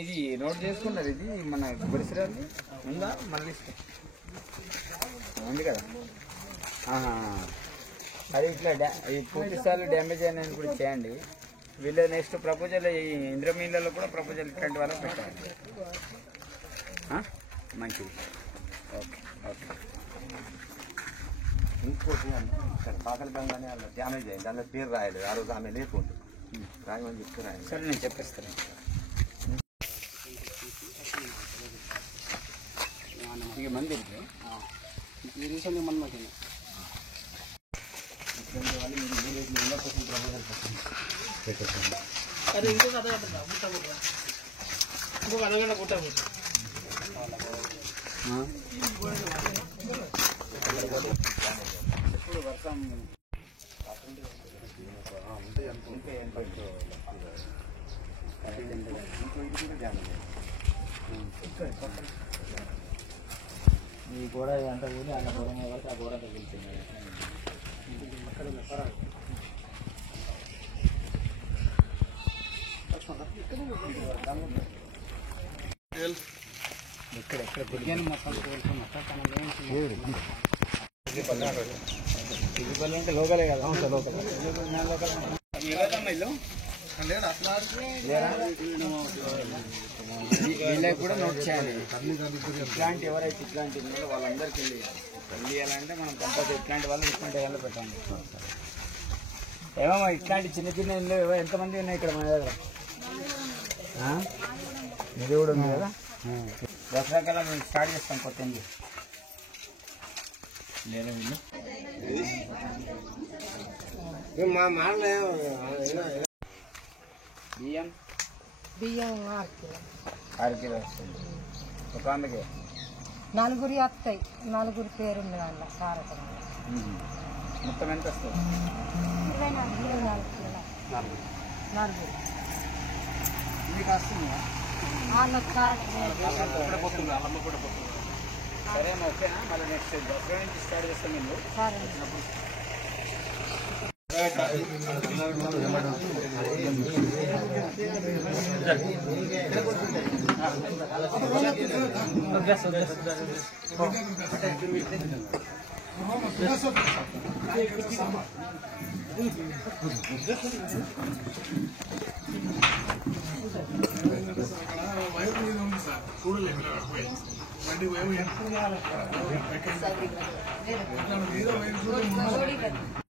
ఇది నోట్ చేసుకున్నారు. ఇది మన పరిసరాలు ఉందా మళ్ళీ ఉంది కదా. అది ఇట్లా ఈ పూర్తి స్థాయిలో డ్యామేజ్ అయినది కూడా చేయండి. వీళ్ళు నెక్స్ట్ ప్రపోజల్ ఈ ఇంద్రమీన్లలో కూడా ప్రపోజల్ ఇట్లాంటి వాళ్ళకి పెట్టండి. మంచిది. Okay okay. ఇంకోటి పాకలకంగానే అలా డ్యామేజ్ అయింది. దానిలో పేరు రాయలేదు. ఆ రోజు ఆమె లేకుంటుంది. రాయమని చెప్తే రాయండి. సరే నేను చెప్పేస్తాను. ఇక మంది రీసెంట్గా మన మాకు అదే ఇంకొక అదగంట ఇంకొక అదగంట కుట్టబోతు ఇప్పుడు వర్షం ఈ గోడ అంతా కూడా అన్న గోడ వరకు ఆ గోడ తగ్గుతుంది. ఎక్కడెక్కడ బిర్యానీ మొత్తం తిరుగుపల్లి అంటే లోకలే కదా. వీళ్ళకి కూడా నోట్ చేయాలి. ఇట్లాంటి ఎవరైతే ఇట్లాంటి ఉన్నారో వాళ్ళందరికీ వెళ్ళాలంటే మనం కంపల్సరీ ఇట్లాంటి వాళ్ళు ఇట్లాంటి వాళ్ళు పెట్టాలి. ఏమో ఇట్లాంటి చిన్న చిన్న ఇల్లు ఎంతమంది ఉన్నాయి ఇక్కడ మన దగ్గర? ఇది కూడా ఉంది కదా. దసరా కల్లా మేము స్టార్ట్ చేస్తాం కొత్త ఇల్లు లేదా వీళ్ళు బియ్యం 6 కిలో వస్తుంది ఒక ఆమెకి. 4 వస్తాయి. 4 పేరు ఉంది వాళ్ళ కారకం. మొత్తం ఎంత వస్తుంది? 24 కిలో. 4 మీకు వస్తుందా? సరే ఓకేనా. మళ్ళీ నెక్స్ట్ దసరా నుంచి స్టార్ట్ చేస్తాం. మేము చూడలేదు